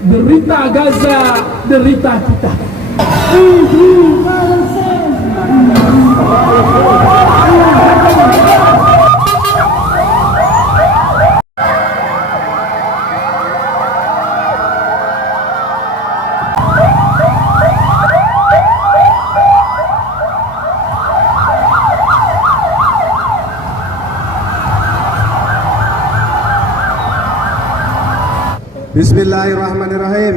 Derita Gaza, derita kita. Bismillahirrahmanirrahim.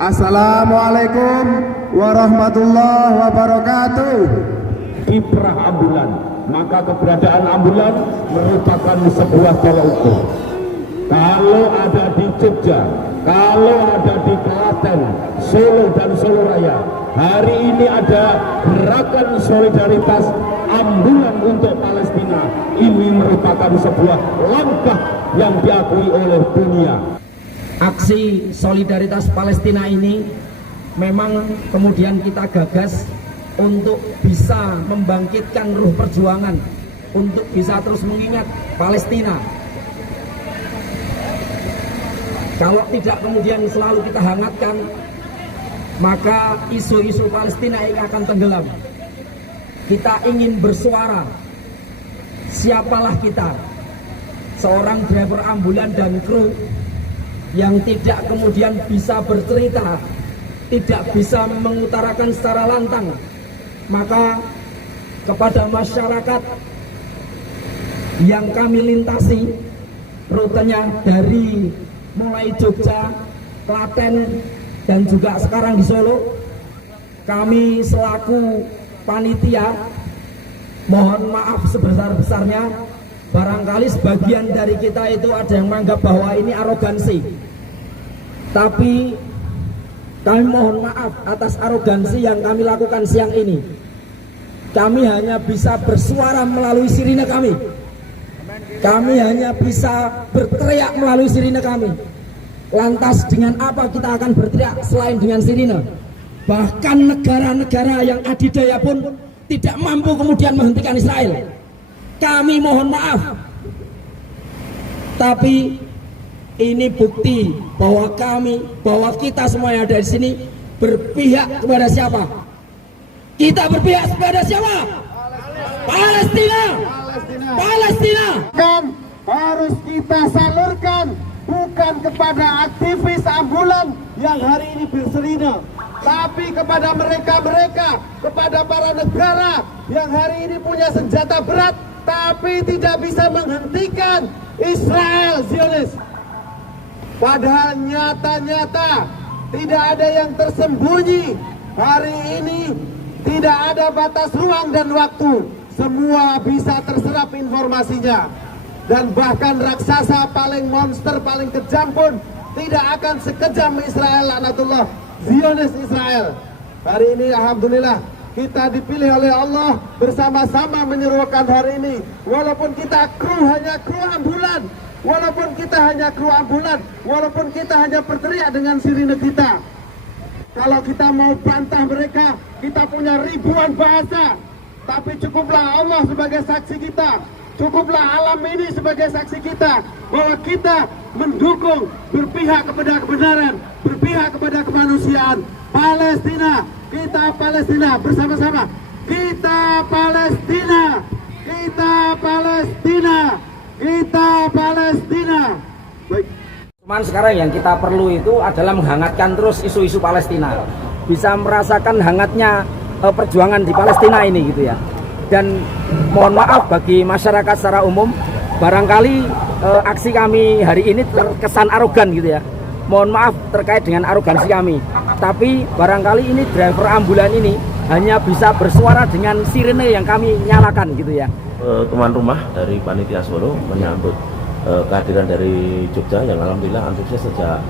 Assalamualaikum warahmatullahi wabarakatuh. Kiprah ambulan, maka keberadaan ambulan merupakan sebuah tolak ukur. Kalau ada di Jogja, kalau ada di Klaten, Solo dan Solo Raya, hari ini ada gerakan solidaritas ambulan untuk Palestina. Ini merupakan sebuah langkah yang diakui oleh dunia. Aksi solidaritas Palestina ini memang kemudian kita gagas untuk bisa membangkitkan ruh perjuangan, untuk bisa terus mengingat Palestina. Kalau tidak kemudian selalu kita hangatkan, maka isu-isu Palestina ini akan tenggelam. Kita ingin bersuara. Siapalah kita? Seorang driver ambulan dan kru yang tidak kemudian bisa bercerita, tidak bisa mengutarakan secara lantang, maka kepada masyarakat yang kami lintasi rutenya dari mulai Jogja, Klaten, dan juga sekarang di Solo, kami selaku panitia mohon maaf sebesar-besarnya. Barangkali sebagian dari kita itu ada yang menganggap bahwa ini arogansi. Tapi kami mohon maaf atas arogansi yang kami lakukan siang ini. Kami hanya bisa bersuara melalui sirine kami. Kami hanya bisa berteriak melalui sirine kami. Lantas dengan apa kita akan berteriak selain dengan sirine? Bahkan negara-negara yang adidaya pun tidak mampu kemudian menghentikan Israel. Kami mohon maaf, tapi ini bukti bahwa kita semua yang ada di sini berpihak kepada siapa? Kita berpihak kepada siapa? Palestina. Palestina. Kan harus kita salurkan bukan kepada aktivis ambulan yang hari ini berserina, tapi kepada mereka-mereka, kepada para negara yang hari ini punya senjata berat tapi tidak bisa menghentikan Israel Zionis. Padahal nyata-nyata tidak ada yang tersembunyi. Hari ini tidak ada batas ruang dan waktu. Semua bisa terserap informasinya. Dan bahkan raksasa paling monster, paling kejam pun tidak akan sekejam Israel, laknatullah, Zionis Israel. Hari ini alhamdulillah kita dipilih oleh Allah bersama-sama menyerukan hari ini. Walaupun kita hanya kru ambulan, walaupun kita hanya kru ambulan, walaupun kita hanya berteriak dengan sirine kita. Kalau kita mau bantah mereka, kita punya ribuan bahasa. Tapi cukuplah Allah sebagai saksi kita, cukuplah alam ini sebagai saksi kita, bahwa kita mendukung, berpihak kepada kebenaran, berpihak kepada kemanusiaan. Palestina, kita Palestina bersama-sama. Kita Palestina, kita Palestina, kita Palestina. Baik. Cuman sekarang yang kita perlu itu adalah menghangatkan terus isu-isu Palestina. Bisa merasakan hangatnya perjuangan di Palestina ini gitu ya. Dan mohon maaf bagi masyarakat secara umum, barangkali aksi kami hari ini terkesan arogan gitu ya. Mohon maaf terkait dengan arogansi kami. Tapi barangkali ini driver ambulan ini hanya bisa bersuara dengan sirene yang kami nyalakan gitu ya. Tuan rumah dari panitia Solo menyambut kehadiran dari Jogja yang alhamdulillah antusias sejak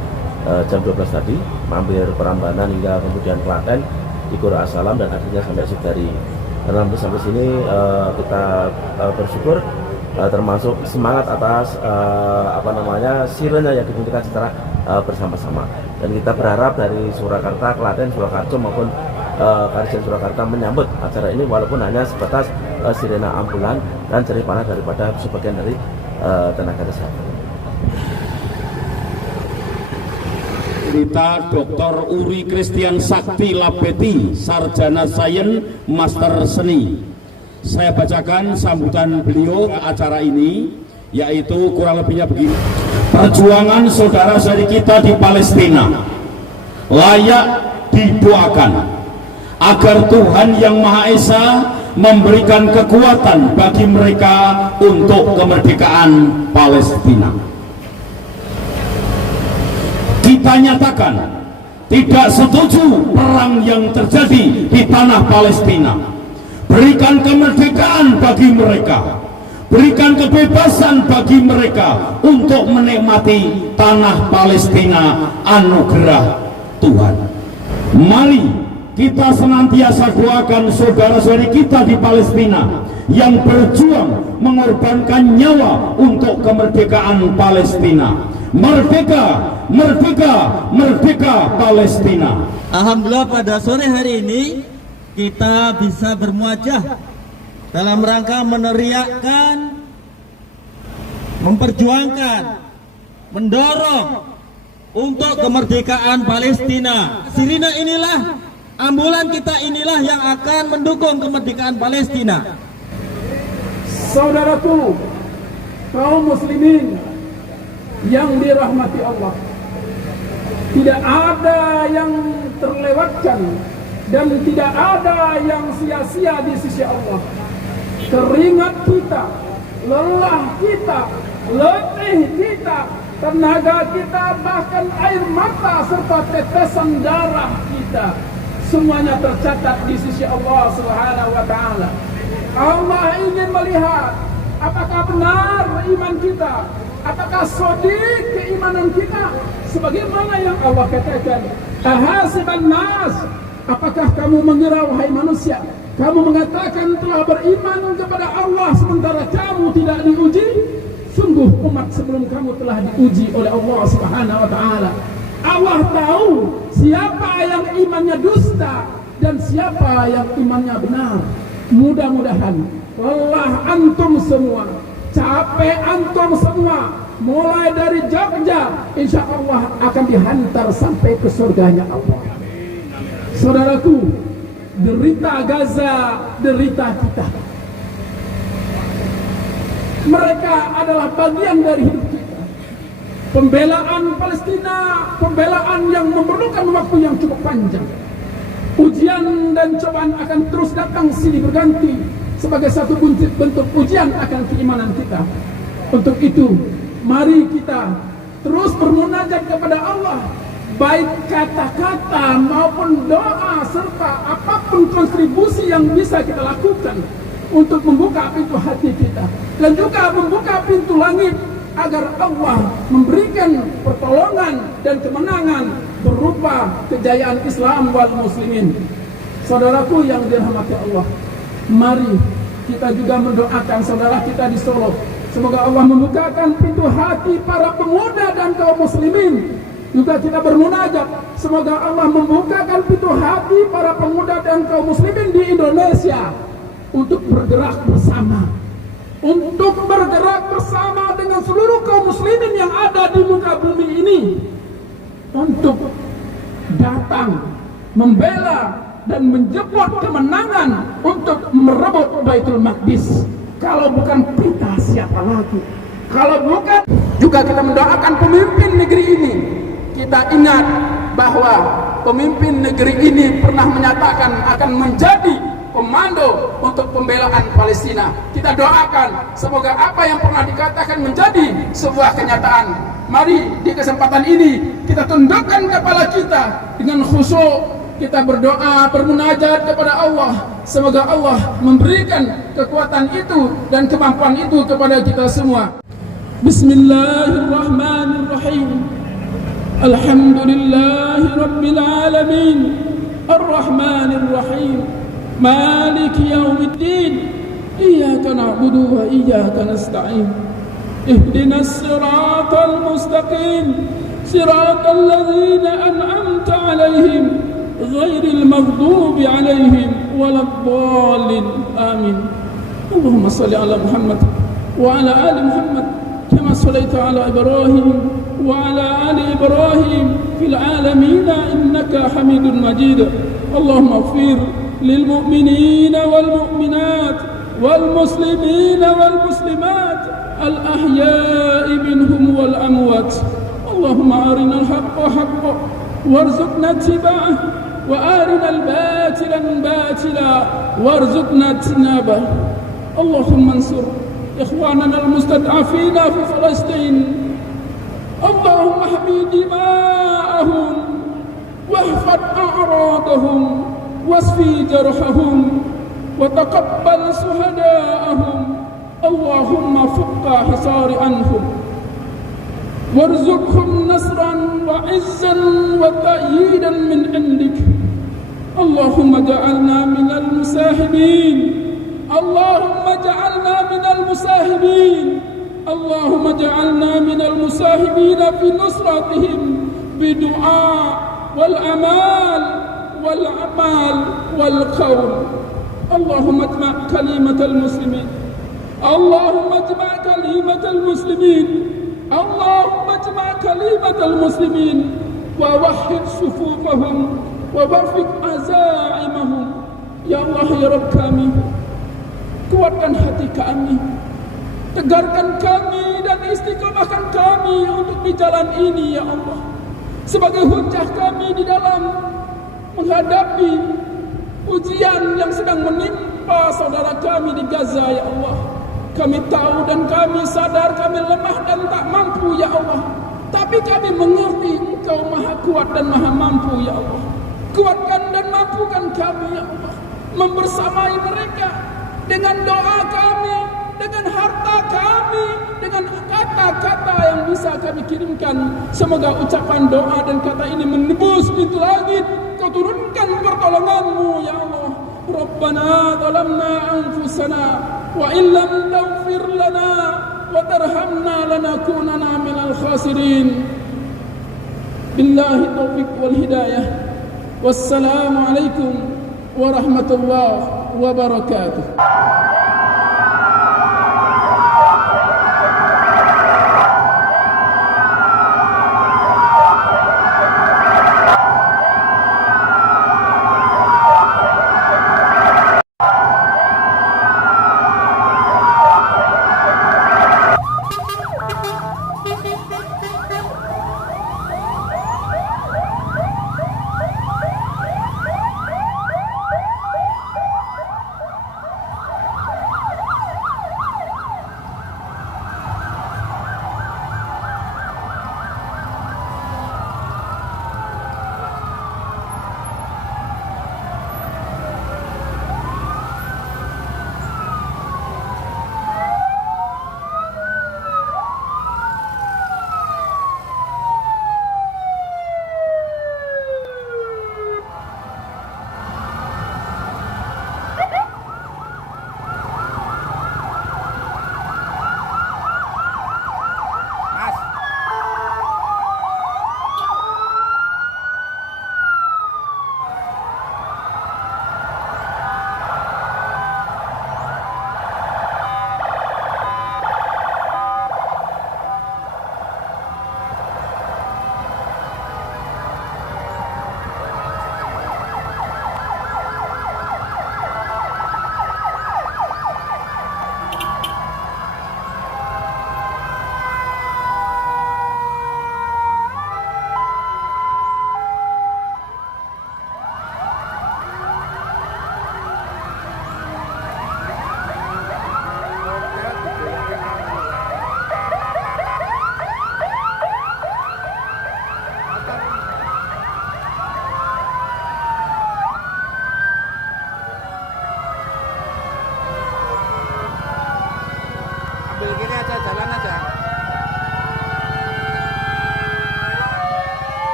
jam 12 tadi, mampir Prambanan hingga kemudian Klaten, di Gora Assalam dan akhirnya sampai Sukdari. Alhamdulillah sampai sini kita bersyukur, termasuk semangat atas sirene yang dibunyikan secara bersama-sama. Dan kita berharap dari Surakarta, Klaten, Surakarta maupun Karjan Surakarta menyambut acara ini walaupun hanya sebatas sirena ambulan dan jerih panah daripada sebagian dari tenaga kesehatan. Rita Dr. Uri Christian Sakti Labeti, Sarjana Sains, Master Seni. Saya bacakan sambutan beliau ke acara ini, yaitu kurang lebihnya begini. Perjuangan saudara-saudari kita di Palestina layak didoakan agar Tuhan Yang Maha Esa memberikan kekuatan bagi mereka untuk kemerdekaan Palestina. Kita nyatakan tidak setuju perang yang terjadi di tanah Palestina. Berikan kemerdekaan bagi mereka, berikan kebebasan bagi mereka untuk menikmati tanah Palestina, anugerah Tuhan. Mari kita senantiasa doakan saudara-saudari kita di Palestina yang berjuang mengorbankan nyawa untuk kemerdekaan Palestina. Merdeka, merdeka, merdeka Palestina. Alhamdulillah pada sore hari ini kita bisa bermuajah dalam rangka meneriakkan, memperjuangkan, mendorong untuk kemerdekaan Palestina. Sirine inilah, ambulan kita inilah yang akan mendukung kemerdekaan Palestina. Saudaraku, kaum muslimin yang dirahmati Allah, tidak ada yang terlewatkan dan tidak ada yang sia-sia di sisi Allah. Keringat kita, lelah kita, letih kita, tenaga kita, bahkan air mata serta tetesan darah kita, semuanya tercatat di sisi Allah Subhanahu wa taala. Allah ingin melihat apakah benar iman kita, apakah shadiq keimanan kita, sebagaimana yang Allah katakan, ahasiban nas, apakah kamu mengira wahai manusia, kamu mengatakan telah beriman kepada Allah sementara kamu tidak diuji? Sungguh umat sebelum kamu telah diuji oleh Allah Subhanahu wa taala. Allah tahu siapa yang imannya dusta dan siapa yang imannya benar. Mudah-mudahan lelah antum semua, capek antum semua, mulai dari Jogja, insya Allah akan dihantar sampai ke surganya Allah. Saudaraku, derita Gaza, derita kita. Mereka adalah bagian dari hidup kita. Pembelaan Palestina, pembelaan yang memerlukan waktu yang cukup panjang. Ujian dan cobaan akan terus datang silih berganti sebagai satu bentuk ujian akan keimanan kita. Untuk itu, mari kita terus bermunajat kepada Allah, baik kata-kata maupun doa serta apapun kontribusi yang bisa kita lakukan untuk membuka pintu hati kita dan juga membuka pintu langit agar Allah memberikan pertolongan dan kemenangan berupa kejayaan Islam wal muslimin. Saudaraku yang dirahmati Allah, mari kita juga mendoakan saudara kita di Solo. Semoga Allah membukakan pintu hati para pemuda dan kaum muslimin. Juga kita bermunajat, semoga Allah membukakan pintu hati para pemuda dan kaum muslimin di Indonesia untuk bergerak bersama, untuk bergerak bersama dengan seluruh kaum muslimin yang ada di muka bumi ini, untuk datang membela dan menjemput kemenangan untuk merebut Baitul Maqdis. Kalau bukan kita, siapa lagi? Kalau bukan, juga kita mendoakan pemimpin negeri ini. Kita ingat bahwa pemimpin negeri ini pernah menyatakan akan menjadi komando untuk pembelaan Palestina. Kita doakan semoga apa yang pernah dikatakan menjadi sebuah kenyataan. Mari di kesempatan ini kita tundukkan kepala kita dengan khusyuk. Kita berdoa, bermunajat kepada Allah. Semoga Allah memberikan kekuatan itu dan kemampuan itu kepada kita semua. Bismillahirrahmanirrahim. Alhamdulillahi Rabbil Alamin, Ar-Rahmanir Rahim, Maliki Yawmiddin, Iyyaka na'budu wa iyyaka nasta'in, Ihdinas siratal mustaqim, siratal ladzina an'amta 'alaihim, ghairil maghdubi 'alaihim waladdallin. Amin. Allahumma shalli ala Muhammad wa ala ali Muhammad kama shallaita ala Ibrahim وعلى آل إبراهيم في العالمين إنك حميد مجيد. اللهم اغفر للمؤمنين والمؤمنات والمسلمين والمسلمات الأحياء منهم والأموات. اللهم أرنا الحق حقا وارزقنا اتباعه وأرنا الباطل باطلا وارزقنا اجتنابه. اللهم انصر إخواننا المستضعفين في فلسطين. اللهم احمي دماءهم واحفظ أعراضهم واشفي جرحهم وتقبل شهداءهم. اللهم فك حصار عنهم وارزقهم نصرا وعزا وتأييدا من عندك. اللهم اجعلنا من المساهمين. اللهم اجعلنا من المساهمين. اللهم اجعلنا من المساهمين في نصرتهم بدعاء والأمال والأعمال والقول. اللهم اجمع كلمة المسلمين. اللهم اجمع كلمة المسلمين. اللهم اجمع كلمة المسلمين ووحد صفوفهم ووفق عزائمهم. Ya Allah, ya Rabb kami, kuatkan hati kami, tegarkan kami dan istiqomahkan kami untuk di jalan ini ya Allah, sebagai hujjah kami di dalam menghadapi ujian yang sedang menimpa saudara kami di Gaza ya Allah. Kami tahu dan kami sadar kami lemah dan tak mampu ya Allah, tapi kami mengerti Engkau maha kuat dan maha mampu ya Allah. Kuatkan dan mampukan kami ya Allah, membersamai mereka dengan doa kami, dengan harta kami, dengan kata-kata yang bisa kami kirimkan. Semoga ucapan doa dan kata ini menembus pintu langit. Kau turunkan pertolonganmu ya Allah. Rabbana zalamna anfusana wa illam taghfir lana wa tarhamna lanakunanna minal khasirin. Billahi taufiq wal hidayah. Wassalamu alaikum warahmatullahi wabarakatuh.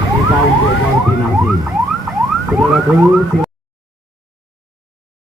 kita untuk koordinasi. Saudaraku,